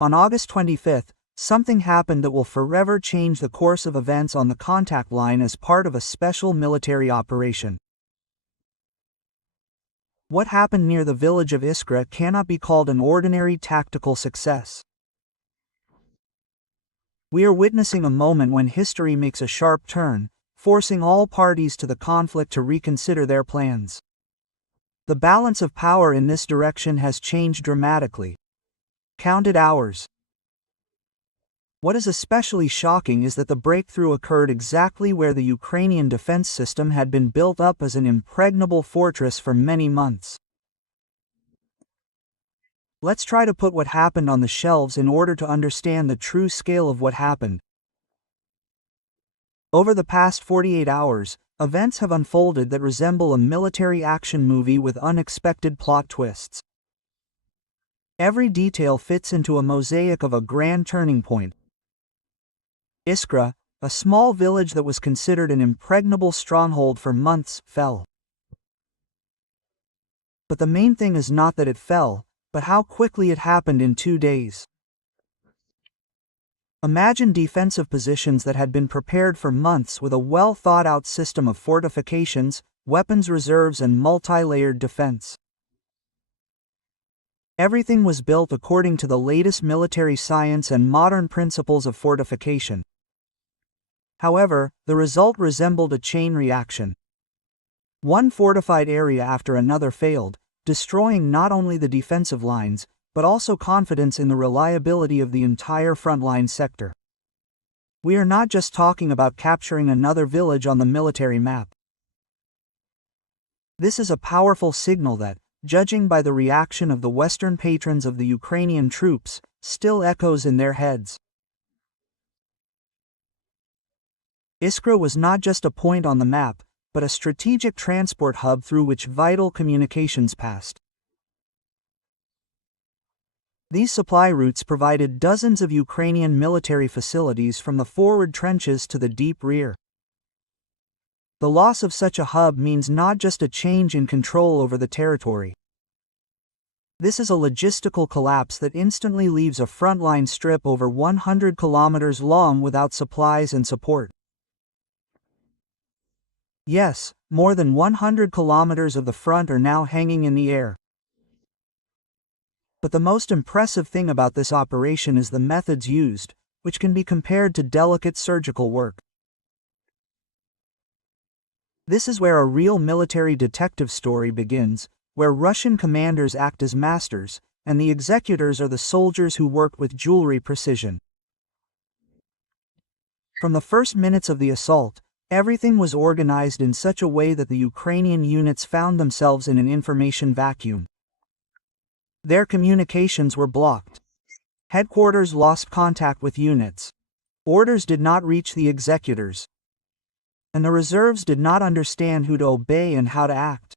On August 25th, something happened that will forever change the course of events on the contact line as part of a special military operation. What happened near the village of Iskra cannot be called an ordinary tactical success. We are witnessing a moment when history makes a sharp turn, forcing all parties to the conflict to reconsider their plans. The balance of power in this direction has changed dramatically. Counted hours. What is especially shocking is that the breakthrough occurred exactly where the Ukrainian defense system had been built up as an impregnable fortress for many months. Let's try to put what happened on the shelves in order to understand the true scale of what happened. Over the past 48 hours, events have unfolded that resemble a military action movie with unexpected plot twists. Every detail fits into a mosaic of a grand turning point. Iskra, a small village that was considered an impregnable stronghold for months, fell. But the main thing is not that it fell, but how quickly it happened in 2 days. Imagine defensive positions that had been prepared for months with a well-thought-out system of fortifications, weapons reserves and multi-layered defense. Everything was built according to the latest military science and modern principles of fortification. However, the result resembled a chain reaction. One fortified area after another failed, destroying not only the defensive lines, but also confidence in the reliability of the entire frontline sector. We are not just talking about capturing another village on the military map. This is a powerful signal that, judging by the reaction of the Western patrons of the Ukrainian troops, still echoes in their heads. Iskra was not just a point on the map, but a strategic transport hub through which vital communications passed. These supply routes provided dozens of Ukrainian military facilities from the forward trenches to the deep rear. The loss of such a hub means not just a change in control over the territory. This is a logistical collapse that instantly leaves a frontline strip over 100 kilometers long without supplies and support. Yes, more than 100 kilometers of the front are now hanging in the air. But the most impressive thing about this operation is the methods used, which can be compared to delicate surgical work. This is where a real military detective story begins, where Russian commanders act as masters, and the executors are the soldiers who work with jewelry precision. From the first minutes of the assault, everything was organized in such a way that the Ukrainian units found themselves in an information vacuum. Their communications were blocked. Headquarters lost contact with units. Orders did not reach the executors. And the reserves did not understand who to obey and how to act.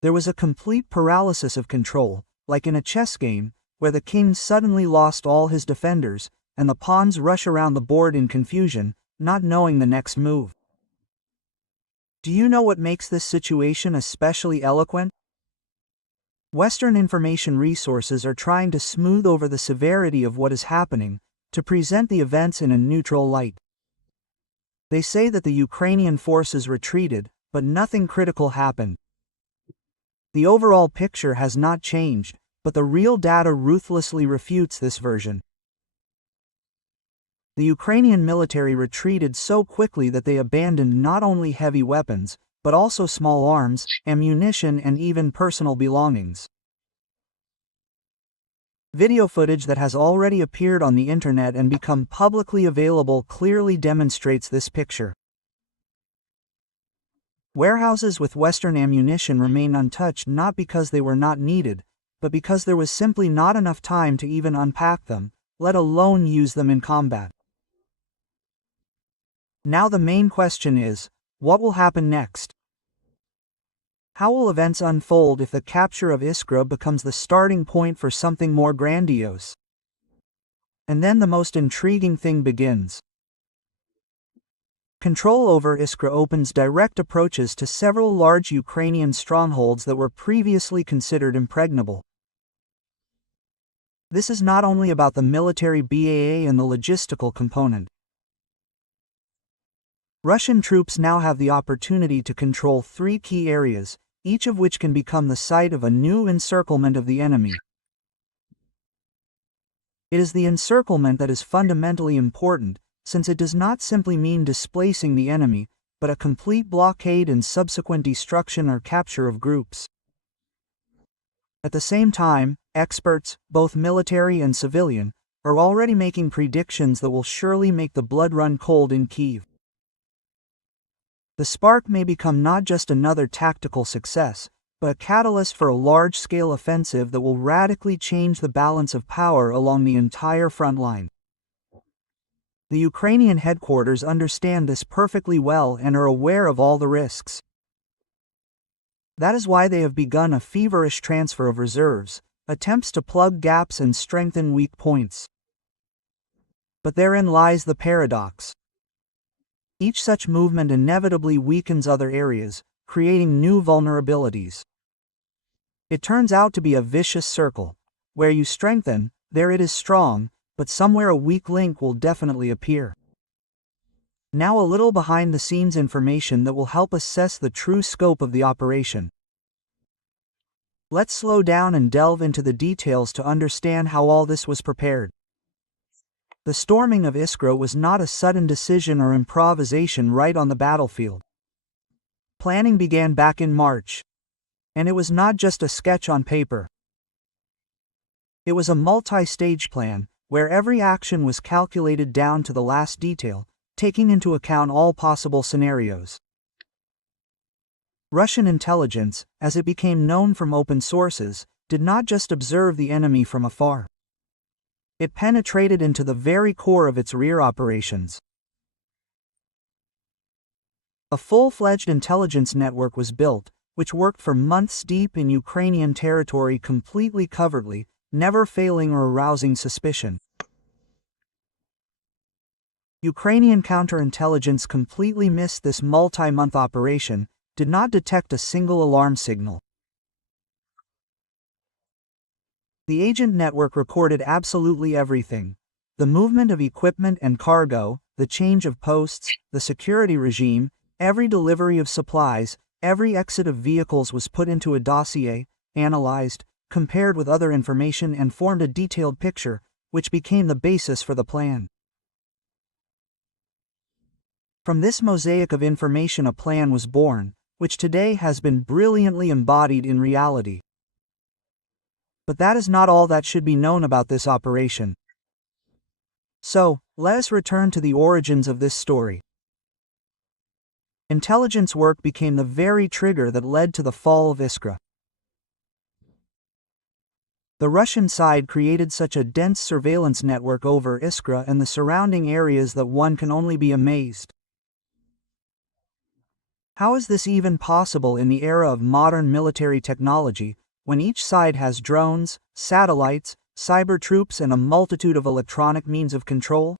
There was a complete paralysis of control, like in a chess game, where the king suddenly lost all his defenders, and the pawns rush around the board in confusion, not knowing the next move. Do you know what makes this situation especially eloquent? Western information resources are trying to smooth over the severity of what is happening, to present the events in a neutral light. They say that the Ukrainian forces retreated, but nothing critical happened. The overall picture has not changed, but the real data ruthlessly refutes this version. The Ukrainian military retreated so quickly that they abandoned not only heavy weapons, but also small arms, ammunition and even personal belongings. Video footage that has already appeared on the internet and become publicly available clearly demonstrates this picture. Warehouses with Western ammunition remain untouched not because they were not needed, but because there was simply not enough time to even unpack them, let alone use them in combat. Now the main question is, what will happen next? How will events unfold if the capture of Iskra becomes the starting point for something more grandiose? And then the most intriguing thing begins. Control over Iskra opens direct approaches to several large Ukrainian strongholds that were previously considered impregnable. This is not only about the military BAA and the logistical component. Russian troops now have the opportunity to control 3 key areas, each of which can become the site of a new encirclement of the enemy. It is the encirclement that is fundamentally important, since it does not simply mean displacing the enemy, but a complete blockade and subsequent destruction or capture of groups. At the same time, experts, both military and civilian, are already making predictions that will surely make the blood run cold in Kyiv. The spark may become not just another tactical success, but a catalyst for a large-scale offensive that will radically change the balance of power along the entire front line. The Ukrainian headquarters understand this perfectly well and are aware of all the risks. That is why they have begun a feverish transfer of reserves, attempts to plug gaps and strengthen weak points. But therein lies the paradox. Each such movement inevitably weakens other areas, creating new vulnerabilities. It turns out to be a vicious circle. Where you strengthen, there it is strong, but somewhere a weak link will definitely appear. Now a little behind-the-scenes information that will help assess the true scope of the operation. Let's slow down and delve into the details to understand how all this was prepared. The storming of Iskra was not a sudden decision or improvisation right on the battlefield. Planning began back in March. And it was not just a sketch on paper. It was a multi-stage plan, where every action was calculated down to the last detail, taking into account all possible scenarios. Russian intelligence, as it became known from open sources, did not just observe the enemy from afar. It penetrated into the very core of its rear operations. A full-fledged intelligence network was built, which worked for months deep in Ukrainian territory completely covertly, never failing or arousing suspicion. Ukrainian counterintelligence completely missed this multi-month operation, did not detect a single alarm signal. The agent network recorded absolutely everything: the movement of equipment and cargo, the change of posts, the security regime, every delivery of supplies, every exit of vehicles was put into a dossier, analyzed, compared with other information and formed a detailed picture, which became the basis for the plan. From this mosaic of information a plan was born, which today has been brilliantly embodied in reality. But that is not all that should be known about this operation. So, let us return to the origins of this story. Intelligence work became the very trigger that led to the fall of Iskra. The Russian side created such a dense surveillance network over Iskra and the surrounding areas that one can only be amazed. How is this even possible in the era of modern military technology, when each side has drones, satellites, cyber troops and a multitude of electronic means of control?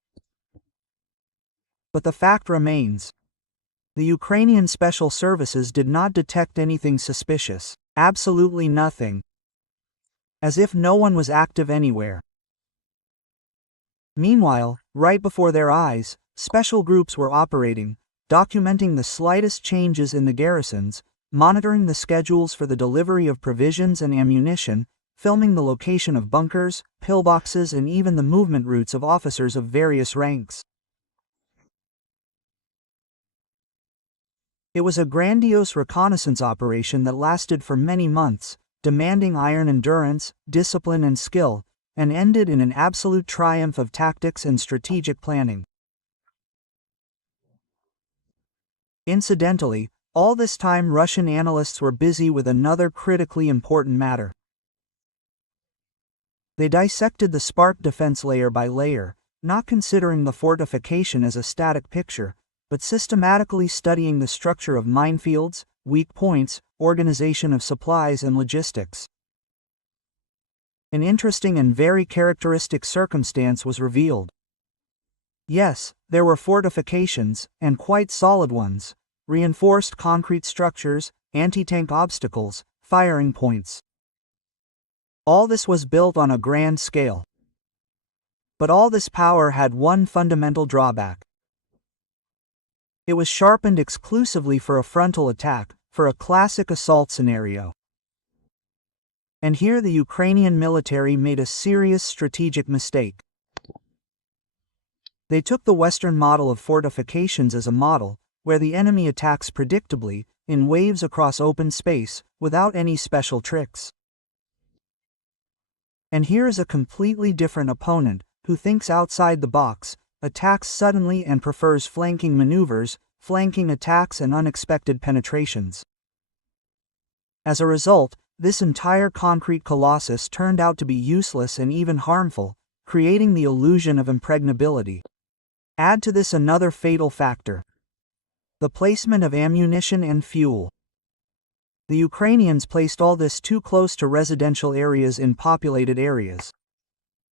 But the fact remains. The Ukrainian special services did not detect anything suspicious, absolutely nothing. As if no one was active anywhere. Meanwhile, right before their eyes, special groups were operating, documenting the slightest changes in the garrisons, monitoring the schedules for the delivery of provisions and ammunition, filming the location of bunkers, pillboxes and even the movement routes of officers of various ranks. It was a grandiose reconnaissance operation that lasted for many months, demanding iron endurance, discipline and skill, and ended in an absolute triumph of tactics and strategic planning. Incidentally, all this time Russian analysts were busy with another critically important matter. They dissected the spark defense layer by layer, not considering the fortification as a static picture, but systematically studying the structure of minefields, weak points, organization of supplies and logistics. An interesting and very characteristic circumstance was revealed. Yes, there were fortifications, and quite solid ones, reinforced concrete structures, anti-tank obstacles, firing points. All this was built on a grand scale. But all this power had one fundamental drawback. It was sharpened exclusively for a frontal attack, for a classic assault scenario. And here the Ukrainian military made a serious strategic mistake. They took the Western model of fortifications as a model, where the enemy attacks predictably, in waves across open space, without any special tricks. And here is a completely different opponent, who thinks outside the box, attacks suddenly and prefers flanking maneuvers, flanking attacks and unexpected penetrations. As a result, this entire concrete colossus turned out to be useless and even harmful, creating the illusion of impregnability. Add to this another fatal factor: the placement of ammunition and fuel. The Ukrainians placed all this too close to residential areas in populated areas.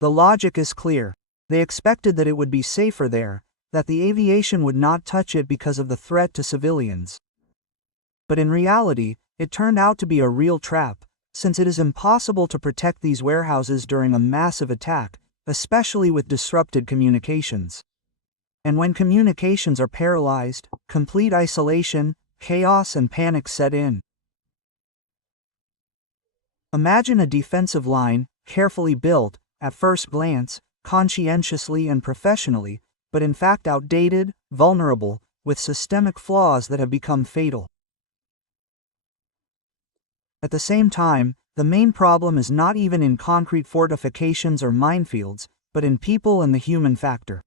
The logic is clear. They expected that it would be safer there, that the aviation would not touch it because of the threat to civilians. But in reality, it turned out to be a real trap, since it is impossible to protect these warehouses during a massive attack, especially with disrupted communications. And when communications are paralyzed, complete isolation, chaos and panic set in. Imagine a defensive line, carefully built, at first glance, conscientiously and professionally, but in fact outdated, vulnerable, with systemic flaws that have become fatal. At the same time, the main problem is not even in concrete fortifications or minefields, but in people and the human factor.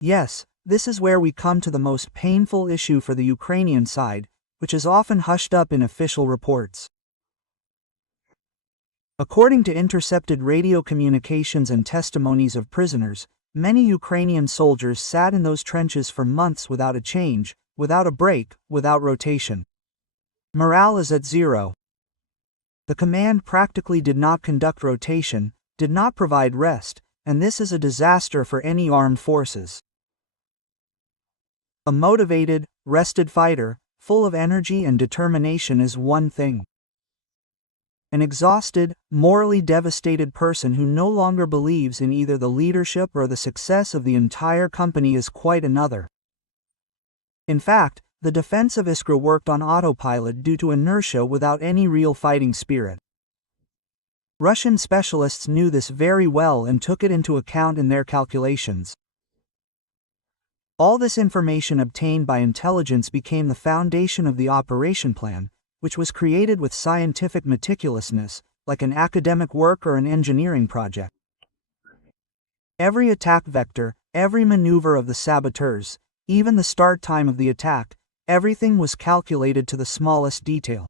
Yes, this is where we come to the most painful issue for the Ukrainian side, which is often hushed up in official reports. According to intercepted radio communications and testimonies of prisoners, many Ukrainian soldiers sat in those trenches for months without a change, without a break, without rotation. Morale is at zero. The command practically did not conduct rotation, did not provide rest, and this is a disaster for any armed forces. A motivated, rested fighter, full of energy and determination is one thing. An exhausted, morally devastated person who no longer believes in either the leadership or the success of the entire company is quite another. In fact, the defense of Iskra worked on autopilot due to inertia without any real fighting spirit. Russian specialists knew this very well and took it into account in their calculations. All this information obtained by intelligence became the foundation of the operation plan, which was created with scientific meticulousness, like an academic work or an engineering project. Every attack vector, every maneuver of the saboteurs, even the start time of the attack, everything was calculated to the smallest detail.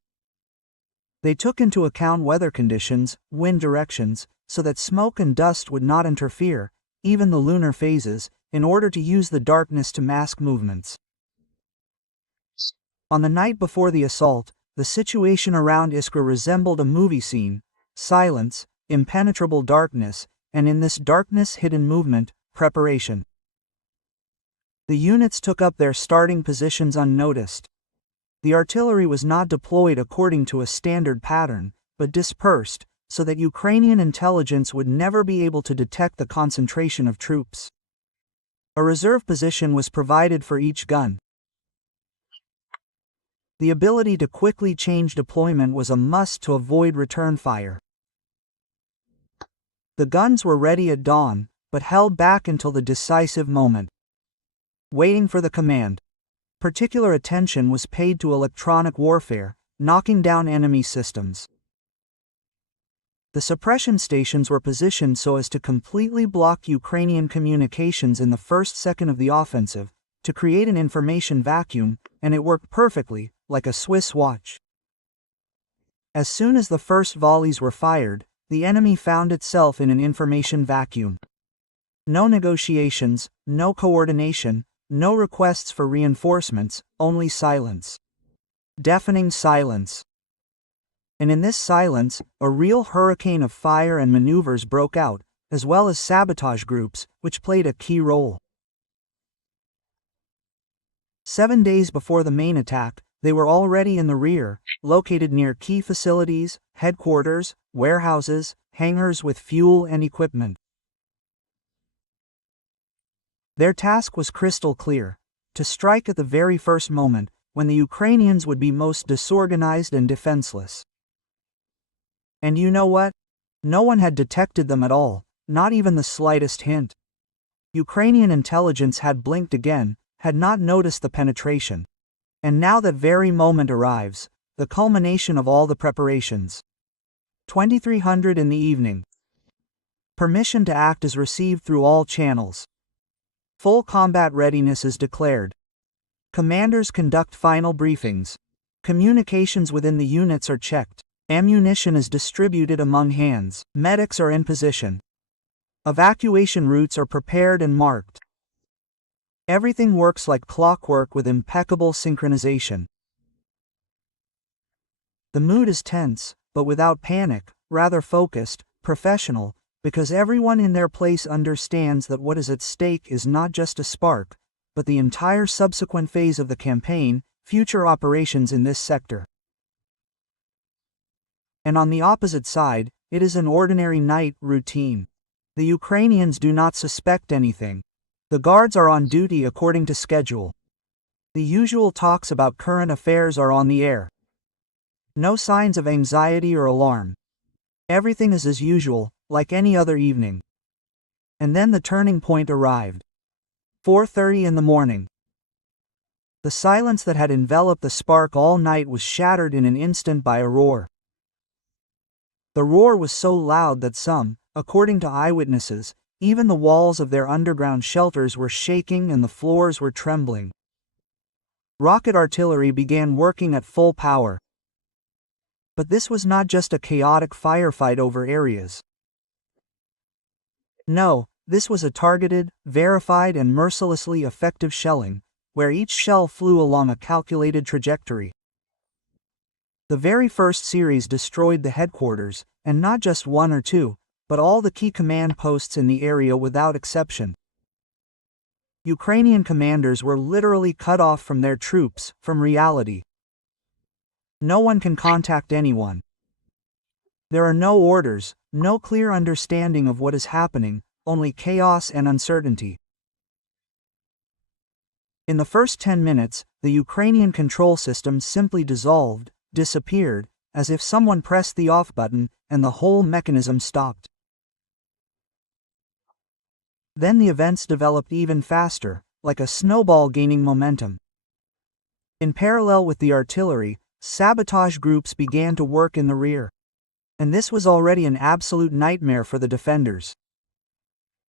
They took into account weather conditions, wind directions, so that smoke and dust would not interfere, even the lunar phases, in order to use the darkness to mask movements. On the night before the assault, the situation around Iskra resembled a movie scene: silence, impenetrable darkness, and in this darkness hidden movement, preparation. The units took up their starting positions unnoticed. The artillery was not deployed according to a standard pattern, but dispersed, so that Ukrainian intelligence would never be able to detect the concentration of troops. A reserve position was provided for each gun. The ability to quickly change deployment was a must to avoid return fire. The guns were ready at dawn, but held back until the decisive moment. Waiting for the command. Particular attention was paid to electronic warfare, knocking down enemy systems. The suppression stations were positioned so as to completely block Ukrainian communications in the first second of the offensive, to create an information vacuum, and it worked perfectly, like a Swiss watch. As soon as the first volleys were fired, the enemy found itself in an information vacuum. No negotiations, no coordination, no requests for reinforcements, only silence. Deafening silence. And in this silence, a real hurricane of fire and maneuvers broke out, as well as sabotage groups, which played a key role. 7 days before the main attack, they were already in the rear, located near key facilities, headquarters, warehouses, hangars with fuel and equipment. Their task was crystal clear: to strike at the very first moment, when the Ukrainians would be most disorganized and defenseless. And you know what? No one had detected them at all, not even the slightest hint. Ukrainian intelligence had blinked again, had not noticed the penetration. And now that very moment arrives, the culmination of all the preparations. 2300 in the evening. Permission to act is received through all channels. Full combat readiness is declared. Commanders conduct final briefings. Communications within the units are checked. Ammunition is distributed among hands. Medics are in position. Evacuation routes are prepared and marked. Everything works like clockwork with impeccable synchronization. The mood is tense, but without panic, rather focused, professional, because everyone in their place understands that what is at stake is not just a spark, but the entire subsequent phase of the campaign, future operations in this sector. And on the opposite side, it is an ordinary night routine. The Ukrainians do not suspect anything. The guards are on duty according to schedule. The usual talks about current affairs are on the air. No signs of anxiety or alarm. Everything is as usual, like any other evening. And then the turning point arrived. 4:30 in the morning. The silence that had enveloped the spark all night was shattered in an instant by a roar. The roar was so loud that some, according to eyewitnesses, even the walls of their underground shelters were shaking and the floors were trembling. Rocket artillery began working at full power. But this was not just a chaotic firefight over areas. No, this was a targeted, verified and mercilessly effective shelling, where each shell flew along a calculated trajectory. The very first series destroyed the headquarters, and not just one or two, but all the key command posts in the area without exception. Ukrainian commanders were literally cut off from their troops, from reality. No one can contact anyone. There are no orders, no clear understanding of what is happening, only chaos and uncertainty. In the first 10 minutes, the Ukrainian control system simply dissolved, disappeared, as if someone pressed the off button and the whole mechanism stopped. Then the events developed even faster, like a snowball gaining momentum. In parallel with the artillery, sabotage groups began to work in the rear. And this was already an absolute nightmare for the defenders.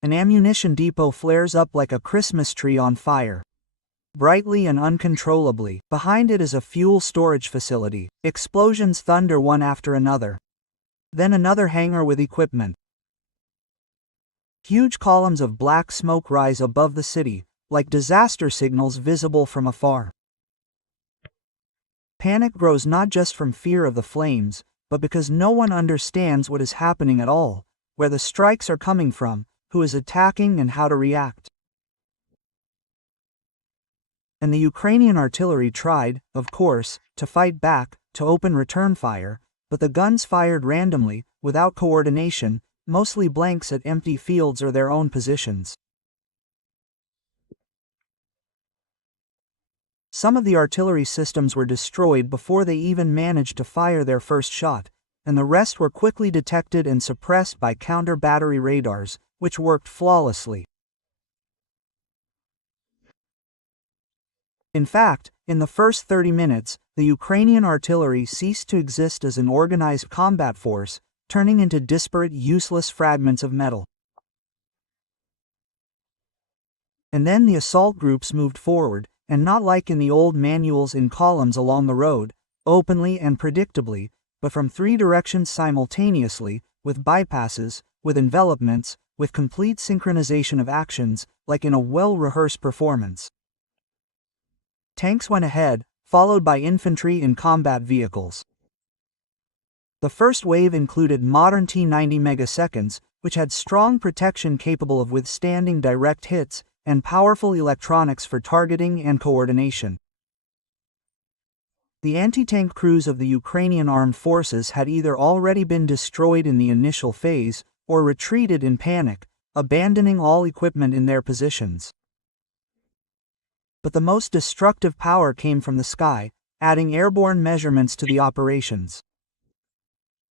An ammunition depot flares up like a Christmas tree on fire. Brightly and uncontrollably. Behind it is a fuel storage facility. Explosions thunder one after another. Then another hangar with equipment. Huge columns of black smoke rise above the city, like disaster signals visible from afar. Panic grows not just from fear of the flames, but because no one understands what is happening at all, where the strikes are coming from, who is attacking and how to react. And the Ukrainian artillery tried, of course, to fight back, to open return fire, but the guns fired randomly, without coordination, mostly blanks at empty fields or their own positions. Some of the artillery systems were destroyed before they even managed to fire their first shot, and the rest were quickly detected and suppressed by counter-battery radars, which worked flawlessly. In fact, in the first 30 minutes, the Ukrainian artillery ceased to exist as an organized combat force, turning into disparate, useless fragments of metal. And then the assault groups moved forward, and not like in the old manuals in columns along the road, openly and predictably, but from 3 directions simultaneously, with bypasses, with envelopments, with complete synchronization of actions, like in a well-rehearsed performance. Tanks went ahead, followed by infantry in combat vehicles. The first wave included modern T-90 megaseconds, which had strong protection capable of withstanding direct hits, and powerful electronics for targeting and coordination. The anti-tank crews of the Ukrainian Armed Forces had either already been destroyed in the initial phase, or retreated in panic, abandoning all equipment in their positions. But the most destructive power came from the sky, adding airborne measurements to the operations.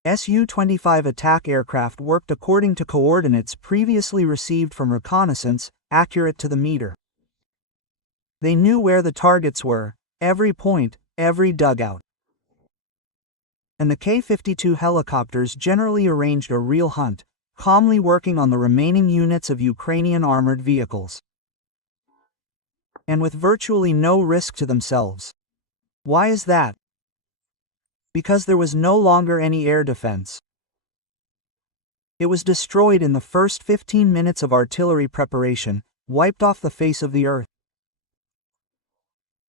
Su-25 attack aircraft worked according to coordinates previously received from reconnaissance, accurate to the meter. They knew where the targets were, every point, every dugout. And the K-52 helicopters generally arranged a real hunt, calmly working on the remaining units of Ukrainian armored vehicles. And with virtually no risk to themselves. Why is that? Because there was no longer any air defense. It was destroyed in the first 15 minutes of artillery preparation, wiped off the face of the earth.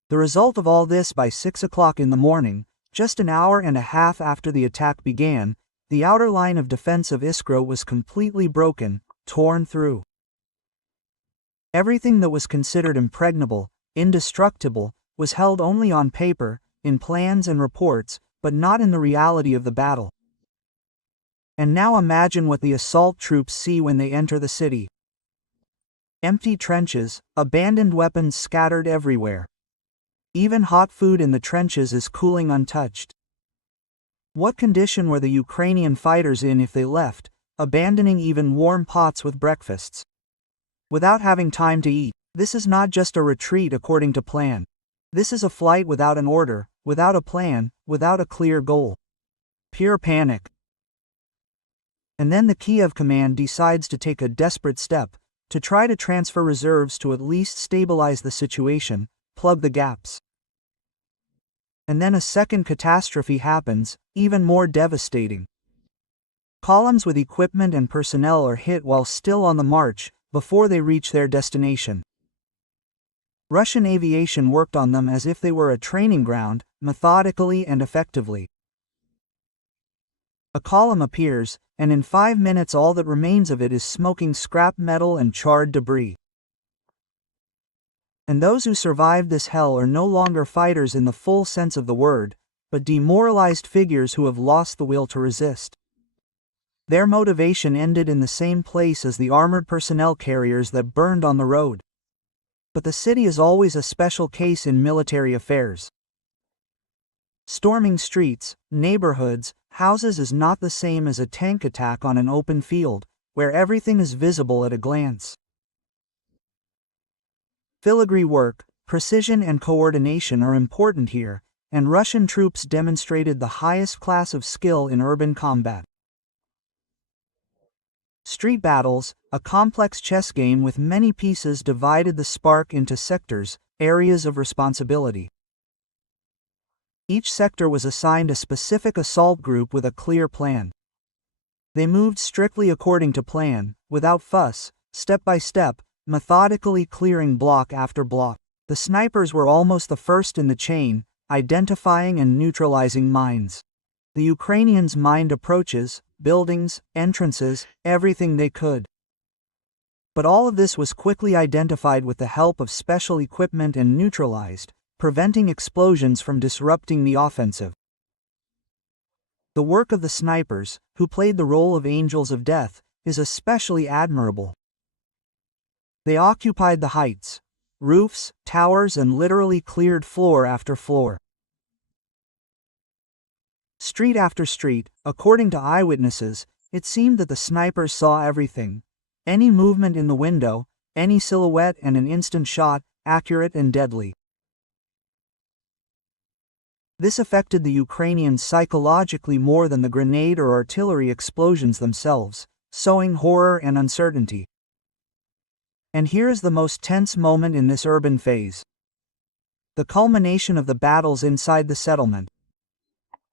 The result of all this: by 6 o'clock in the morning, just an hour and a half after the attack began, the outer line of defense of Iskra was completely broken, torn through. Everything that was considered impregnable, indestructible, was held only on paper, in plans and reports, but not in the reality of the battle. And now imagine what the assault troops see when they enter the city. Empty trenches, abandoned weapons scattered everywhere. Even hot food in the trenches is cooling untouched. What condition were the Ukrainian fighters in if they left, abandoning even warm pots with breakfasts? Without having time to eat. This is not just a retreat according to plan. This is a flight without an order, without a plan, without a clear goal. Pure panic. And then the Kyiv command decides to take a desperate step, to try to transfer reserves to at least stabilize the situation, plug the gaps. And then a second catastrophe happens, even more devastating. Columns with equipment and personnel are hit while still on the march, before they reach their destination. Russian aviation worked on them as if they were a training ground, methodically and effectively. A column appears, and in 5 minutes all that remains of it is smoking scrap metal and charred debris. And those who survived this hell are no longer fighters in the full sense of the word, but demoralized figures who have lost the will to resist. Their motivation ended in the same place as the armored personnel carriers that burned on the road. But the city is always a special case in military affairs. Storming streets, neighborhoods, houses is not the same as a tank attack on an open field, where everything is visible at a glance. Filigree work, precision and coordination are important here, and Russian troops demonstrated the highest class of skill in urban combat. Street battles, a complex chess game with many pieces, divided the spark into sectors, areas of responsibility. Each sector was assigned a specific assault group with a clear plan. They moved strictly according to plan, without fuss, step by step, methodically clearing block after block. The snipers were almost the first in the chain, identifying and neutralizing mines. The Ukrainians mined approaches, buildings, entrances, everything they could. But all of this was quickly identified with the help of special equipment and neutralized, preventing explosions from disrupting the offensive. The work of the snipers, who played the role of angels of death, is especially admirable. They occupied the heights, roofs, towers, and literally cleared floor after floor. Street after street, according to eyewitnesses, it seemed that the snipers saw everything. Any movement in the window, any silhouette, and an instant shot, accurate and deadly. This affected the Ukrainians psychologically more than the grenade or artillery explosions themselves, sowing horror and uncertainty. And here is the most tense moment in this urban phase. The culmination of the battles inside the settlement.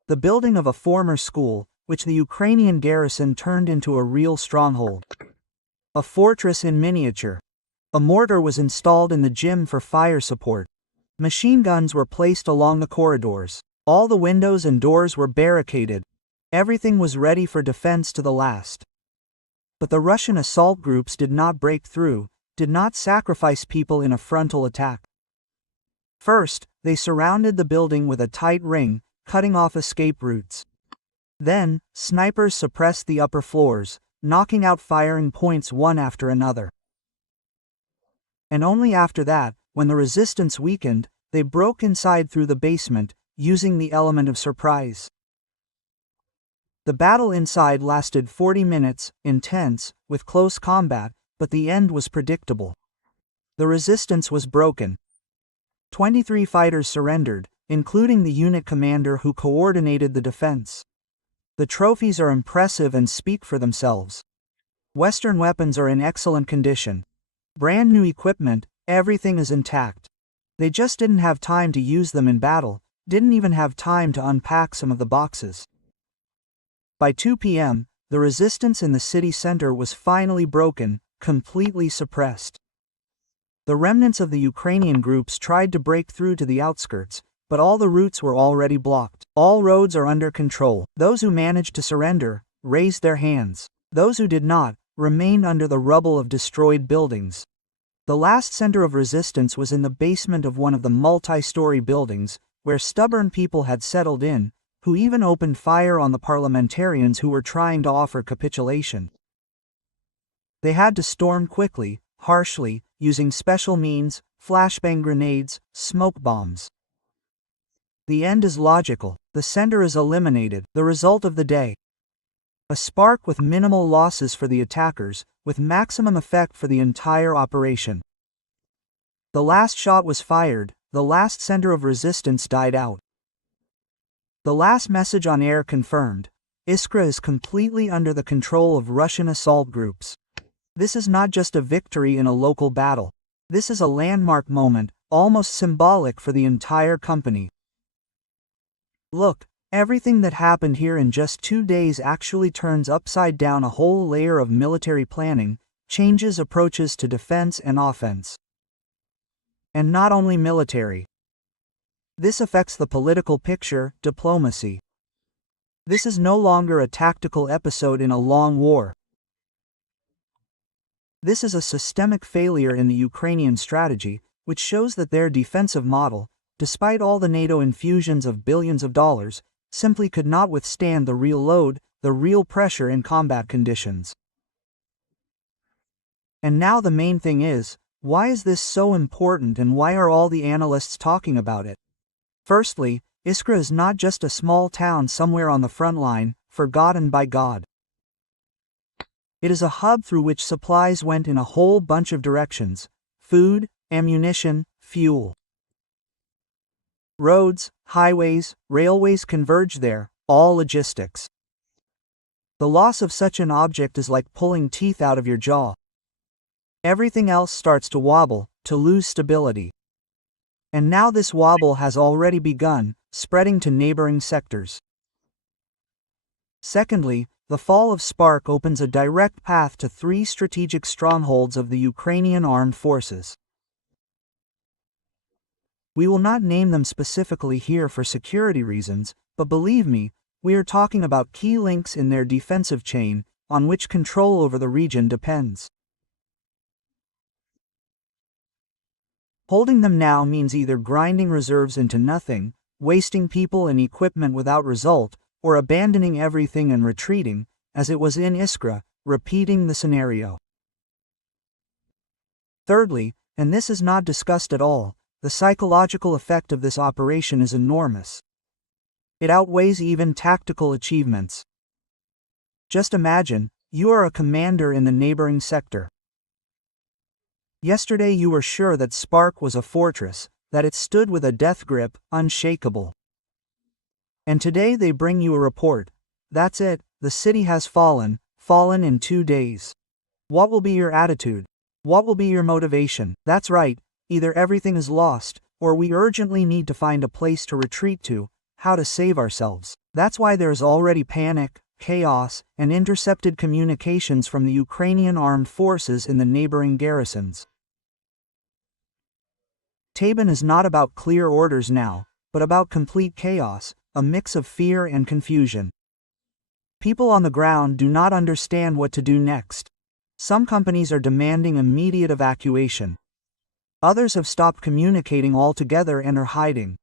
The building of a former school, which the Ukrainian garrison turned into a real stronghold. A fortress in miniature. A mortar was installed in the gym for fire support. Machine guns were placed along the corridors. All the windows and doors were barricaded. Everything was ready for defense to the last. But the Russian assault groups did not break through, did not sacrifice people in a frontal attack. First, they surrounded the building with a tight ring, cutting off escape routes. Then, snipers suppressed the upper floors, knocking out firing points one after another. And only after that, when the resistance weakened, they broke inside through the basement, using the element of surprise. The battle inside lasted 40 minutes, intense, with close combat, but the end was predictable. The resistance was broken. 23 fighters surrendered, including the unit commander who coordinated the defense. The trophies are impressive and speak for themselves. Western weapons are in excellent condition. Brand new equipment, everything is intact. They just didn't have time to use them in battle, didn't even have time to unpack some of the boxes. By 2 p.m., the resistance in the city center was finally broken, completely suppressed. The remnants of the Ukrainian groups tried to break through to the outskirts, but all the routes were already blocked. All roads are under control. Those who managed to surrender raised their hands. Those who did not remained under the rubble of destroyed buildings. The last center of resistance was in the basement of one of the multi-story buildings, where stubborn people had settled in, who even opened fire on the parliamentarians who were trying to offer capitulation. They had to storm quickly, harshly, using special means, flashbang grenades, smoke bombs. The end is logical. The center is eliminated. The result of the day. A spark with minimal losses for the attackers, with maximum effect for the entire operation. The last shot was fired, the last center of resistance died out. The last message on air confirmed. Iskra is completely under the control of Russian assault groups. This is not just a victory in a local battle. This is a landmark moment, almost symbolic for the entire company. Look, everything that happened here in just 2 days actually turns upside down a whole layer of military planning, changes approaches to defense and offense. And not only military. This affects the political picture, diplomacy. This is no longer a tactical episode in a long war. This is a systemic failure in the Ukrainian strategy, which shows that their defensive model, despite all the NATO infusions of billions of dollars, simply could not withstand the real load, the real pressure in combat conditions. And now the main thing is, why is this so important and why are all the analysts talking about it? Firstly, Iskra is not just a small town somewhere on the front line, forgotten by God. It is a hub through which supplies went in a whole bunch of directions: food, ammunition, fuel. Roads, highways, railways converge there, all logistics. The loss of such an object is like pulling teeth out of your jaw. Everything else starts to wobble, to lose stability. And now this wobble has already begun, spreading to neighboring sectors. Secondly, the fall of Spark opens a direct path to 3 strategic strongholds of the Ukrainian Armed Forces. We will not name them specifically here for security reasons, but believe me, we are talking about key links in their defensive chain, on which control over the region depends. Holding them now means either grinding reserves into nothing, wasting people and equipment without result, or abandoning everything and retreating, as it was in Iskra, repeating the scenario. Thirdly, and this is not discussed at all, the psychological effect of this operation is enormous. It outweighs even tactical achievements. Just imagine, you are a commander in the neighboring sector. Yesterday you were sure that Spark was a fortress, that it stood with a death grip, unshakable. And today they bring you a report. That's it, the city has fallen in 2 days. What will be your attitude? What will be your motivation? That's right, either everything is lost, or we urgently need to find a place to retreat to, how to save ourselves. That's why there's already panic, chaos, and intercepted communications from the Ukrainian Armed Forces in the neighboring garrisons. Tabun is not about clear orders now, but about complete chaos, a mix of fear and confusion. People on the ground do not understand what to do next. Some companies are demanding immediate evacuation. Others have stopped communicating altogether and are hiding.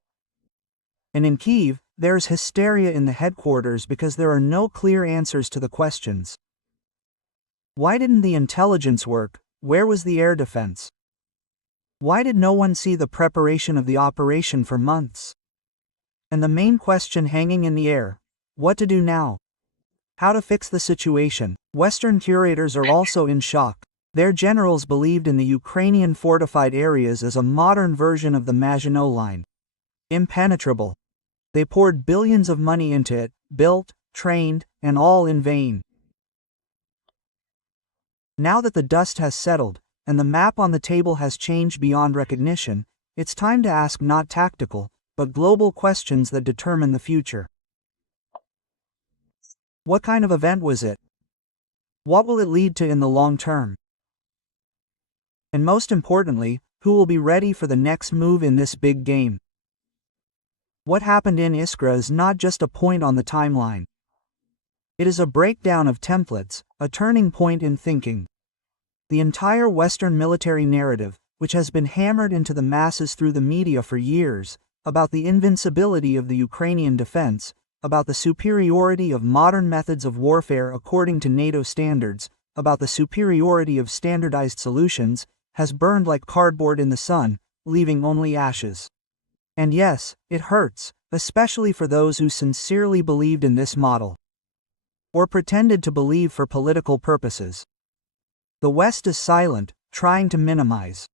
And in Kyiv, there's hysteria in the headquarters because there are no clear answers to the questions. Why didn't the intelligence work? Where was the air defense? Why did no one see the preparation of the operation for months? And the main question hanging in the air: what to do now? How to fix the situation? Western curators are also in shock. Their generals believed in the Ukrainian fortified areas as a modern version of the Maginot Line. Impenetrable. They poured billions of money into it, built, trained, and all in vain. Now that the dust has settled, and the map on the table has changed beyond recognition, it's time to ask not tactical, but global questions that determine the future. What kind of event was it? What will it lead to in the long term? And most importantly, who will be ready for the next move in this big game? What happened in Iskra is not just a point on the timeline. It is a breakdown of templates, a turning point in thinking. The entire Western military narrative, which has been hammered into the masses through the media for years, about the invincibility of the Ukrainian defense, about the superiority of modern methods of warfare according to NATO standards, about the superiority of standardized solutions, has burned like cardboard in the sun, leaving only ashes. And yes, it hurts, especially for those who sincerely believed in this model, or pretended to believe for political purposes. The West is silent, trying to minimize.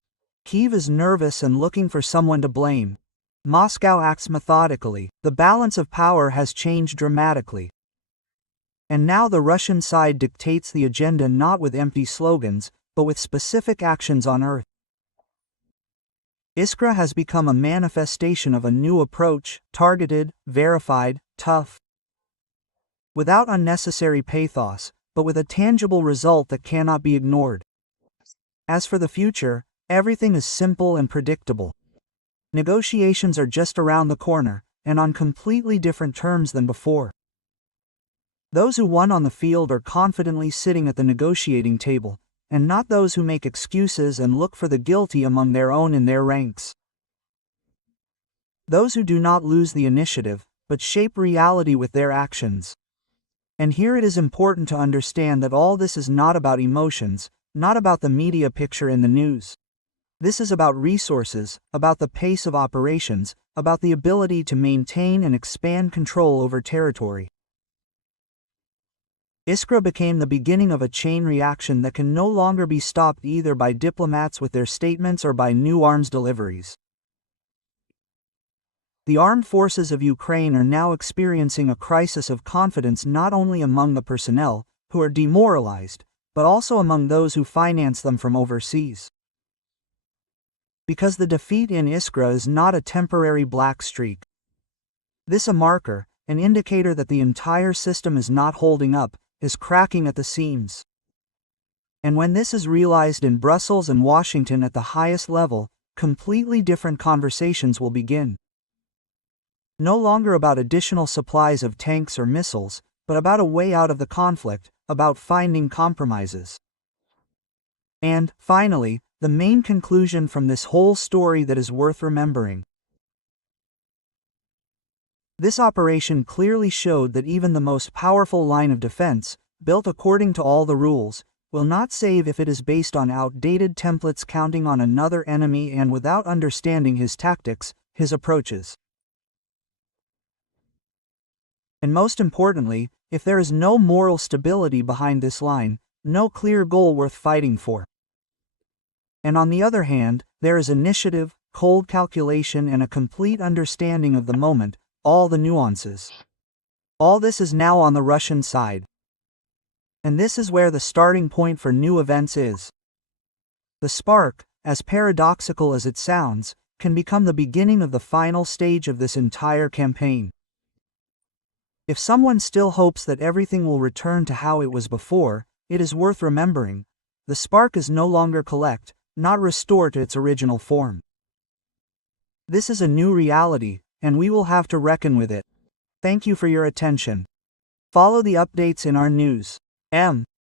Kyiv is nervous and looking for someone to blame. Moscow acts methodically. The balance of power has changed dramatically. And now the Russian side dictates the agenda not with empty slogans, but with specific actions on earth. Iskra has become a manifestation of a new approach, targeted, verified, tough. Without unnecessary pathos, but with a tangible result that cannot be ignored. As for the future, everything is simple and predictable. Negotiations are just around the corner, and on completely different terms than before. Those who won on the field are confidently sitting at the negotiating table, and not those who make excuses and look for the guilty among their own in their ranks. Those who do not lose the initiative, but shape reality with their actions. And here it is important to understand that all this is not about emotions, not about the media picture in the news. This is about resources, about the pace of operations, about the ability to maintain and expand control over territory. Iskra became the beginning of a chain reaction that can no longer be stopped either by diplomats with their statements or by new arms deliveries. The armed forces of Ukraine are now experiencing a crisis of confidence not only among the personnel, who are demoralized, but also among those who finance them from overseas. Because the defeat in Iskra is not a temporary black streak. This a marker, an indicator that the entire system is not holding up, is cracking at the seams. And when this is realized in Brussels and Washington at the highest level, completely different conversations will begin. No longer about additional supplies of tanks or missiles, but about a way out of the conflict, about finding compromises. And, finally, the main conclusion from this whole story that is worth remembering. This operation clearly showed that even the most powerful line of defense, built according to all the rules, will not save if it is based on outdated templates counting on another enemy and without understanding his tactics, his approaches. And most importantly, if there is no moral stability behind this line, no clear goal worth fighting for. And on the other hand, there is initiative, cold calculation and a complete understanding of the moment, all the nuances. All this is now on the Russian side. And this is where the starting point for new events is. The spark, as paradoxical as it sounds, can become the beginning of the final stage of this entire campaign. If someone still hopes that everything will return to how it was before, it is worth remembering. The spark is no longer collect, not restore to its original form. This is a new reality, and we will have to reckon with it. Thank you for your attention. Follow the updates in our news.